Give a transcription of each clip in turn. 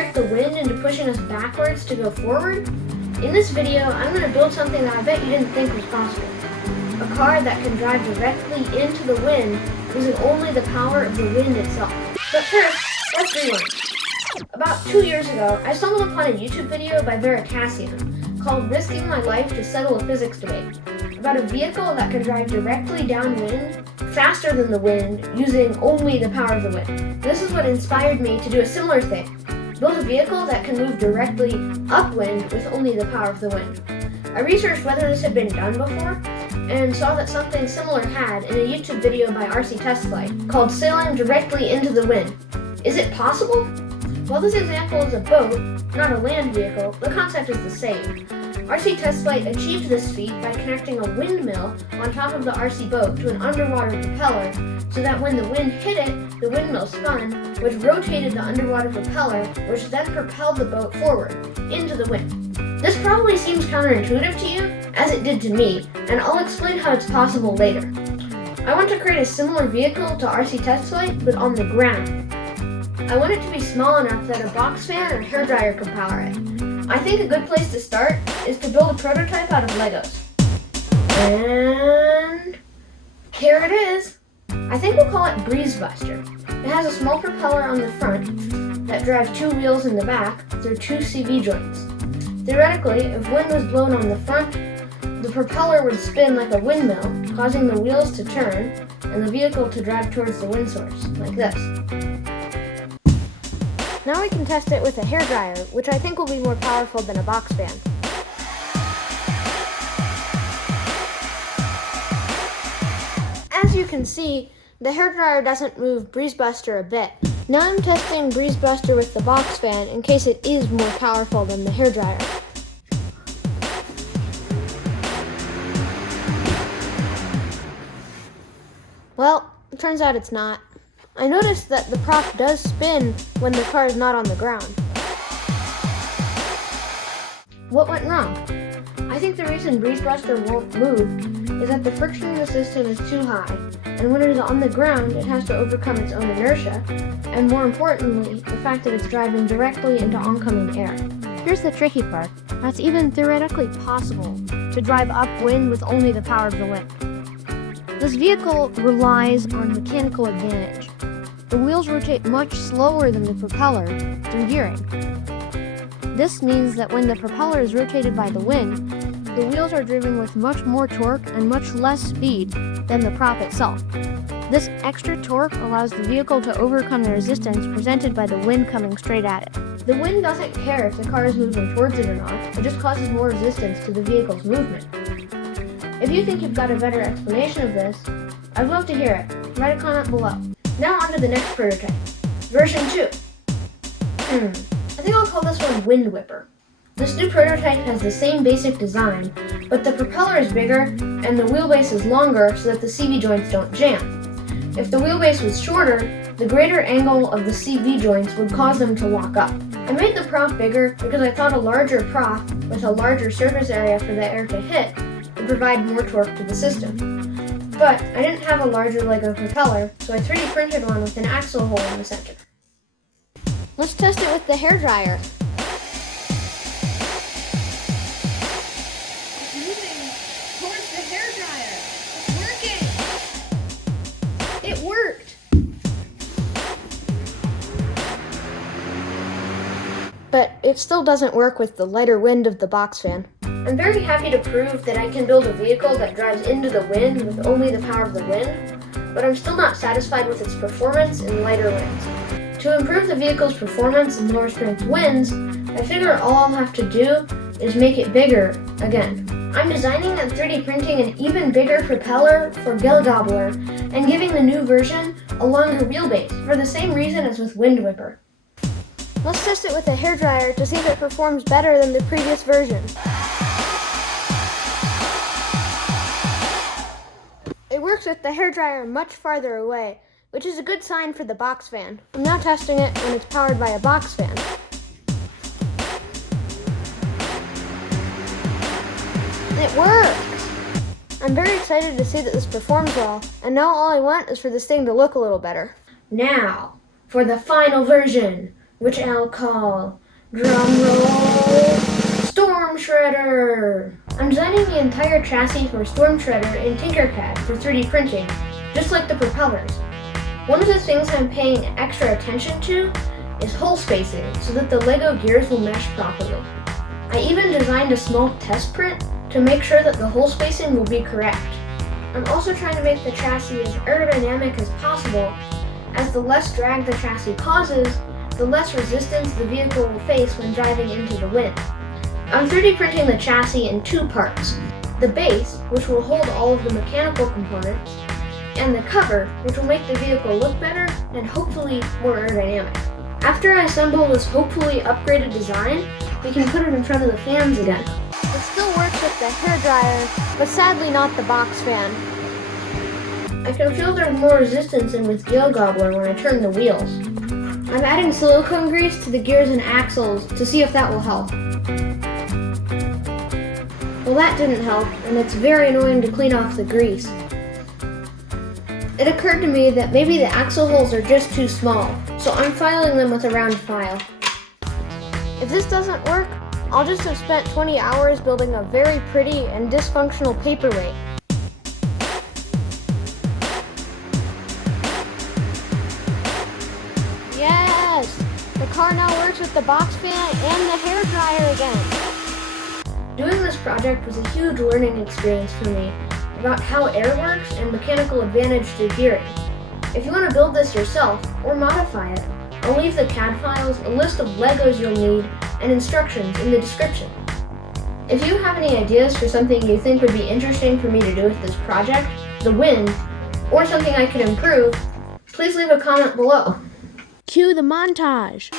trick the wind into pushing us backwards to go forward? In this video, I'm going to build something that I bet you didn't think was possible. A car that can drive directly into the wind using only the power of the wind itself. But first, let's rewind. About 2 years ago, I stumbled upon a YouTube video by Veritasium called Risking My Life to Settle a Physics Debate, about a vehicle that can drive directly downwind, faster than the wind, using only the power of the wind. This is what inspired me to do a similar thing. Build a vehicle that can move directly upwind with only the power of the wind. I researched whether this had been done before, and saw that something similar had in a YouTube video by RC Test Flight called Sailing Directly into the Wind. Is it possible? While this example is a boat, not a land vehicle, the concept is the same. RC Test Flight achieved this feat by connecting a windmill on top of the RC boat to an underwater propeller, so that when the wind hit it, the windmill spun, which rotated the underwater propeller, which then propelled the boat forward, into the wind. This probably seems counterintuitive to you, as it did to me, and I'll explain how it's possible later. I want to create a similar vehicle to RC Test Flight, but on the ground. I want it to be small enough that a box fan or hairdryer could power it. I think a good place to start is to build a prototype out of Legos. And here it is. I think we'll call it Breeze Buster. It has a small propeller on the front that drives 2 wheels in the back through 2 CV joints. Theoretically, if wind was blown on the front, the propeller would spin like a windmill, causing the wheels to turn and the vehicle to drive towards the wind source, like this. Now we can test it with a hairdryer, which I think will be more powerful than a box fan. As you can see, the hairdryer doesn't move Breeze Buster a bit. Now I'm testing Breeze Buster with the box fan in case it is more powerful than the hairdryer. Well, it turns out it's not. I noticed that the prop does spin when the car is not on the ground. What went wrong? I think the reason Breeze Buster won't move is that the friction in the system is too high, and when it is on the ground, it has to overcome its own inertia, and more importantly, the fact that it's driving directly into oncoming air. Here's the tricky part. That's even theoretically possible, to drive upwind with only the power of the wind. This vehicle relies on mechanical advantage. The wheels rotate much slower than the propeller through gearing. This means that when the propeller is rotated by the wind, the wheels are driven with much more torque and much less speed than the prop itself. This extra torque allows the vehicle to overcome the resistance presented by the wind coming straight at it. The wind doesn't care if the car is moving towards it or not, it just causes more resistance to the vehicle's movement. If you think you've got a better explanation of this, I'd love to hear it. Write a comment below. Now on to the next prototype. Version 2. I think I'll call this one Wind Whipper. This new prototype has the same basic design, but the propeller is bigger and the wheelbase is longer so that the CV joints don't jam. If the wheelbase was shorter, the greater angle of the CV joints would cause them to lock up. I made the prop bigger because I thought a larger prop with a larger surface area for the air to hit would provide more torque to the system. But I didn't have a larger Lego propeller, so I 3D printed one with an axle hole in the center. Let's test it with the hairdryer. It's moving towards the hairdryer. It's working. It worked! But it still doesn't work with the lighter wind of the box fan. I'm very happy to prove that I can build a vehicle that drives into the wind with only the power of the wind, but I'm still not satisfied with its performance in lighter winds. To improve the vehicle's performance in lower strength winds, I figure all I'll have to do is make it bigger again. I'm designing and 3D printing an even bigger propeller for Gill Gobbler and giving the new version a longer wheelbase for the same reason as with Wind Whipper. Let's test it with a hairdryer to see if it performs better than the previous version. It works with the hairdryer much farther away, which is a good sign for the box fan. I'm now testing it when it's powered by a box fan. It works! I'm very excited to see that this performs well, and now all I want is for this thing to look a little better. Now, for the final version, which I'll call, drumroll, Storm Shredder. I'm designing the entire chassis for Storm Shredder in Tinkercad for 3D printing, just like the propellers. One of the things I'm paying extra attention to is hole spacing so that the Lego gears will mesh properly. I even designed a small test print to make sure that the hole spacing will be correct. I'm also trying to make the chassis as aerodynamic as possible, as the less drag the chassis causes, the less resistance the vehicle will face when driving into the wind. I'm 3D printing the chassis in two parts: the base, which will hold all of the mechanical components, and the cover, which will make the vehicle look better and hopefully more aerodynamic. After I assemble this hopefully upgraded design, we can put it in front of the fans again. It still works with the hairdryer, but sadly not the box fan. I can feel there's more resistance in with Gale Gobbler when I turn the wheels. I'm adding silicone grease to the gears and axles to see if that will help. Well, that didn't help, and it's very annoying to clean off the grease. It occurred to me that maybe the axle holes are just too small, so I'm filing them with a round file. If this doesn't work, I'll just have spent 20 hours building a very pretty and dysfunctional paperweight. Yes! The car now works with the box fan and the hairdryer again. Doing this project was a huge learning experience for me about how air works and mechanical advantage to gearing. If you want to build this yourself or modify it, I'll leave the CAD files, a list of Legos you'll need, and instructions in the description. If you have any ideas for something you think would be interesting for me to do with this project, the wind, or something I could improve, please leave a comment below. Cue the montage.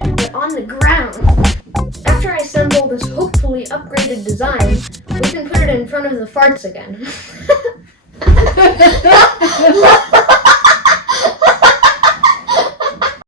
But on the ground. After I assemble this hopefully upgraded design, we can put it in front of the farts again.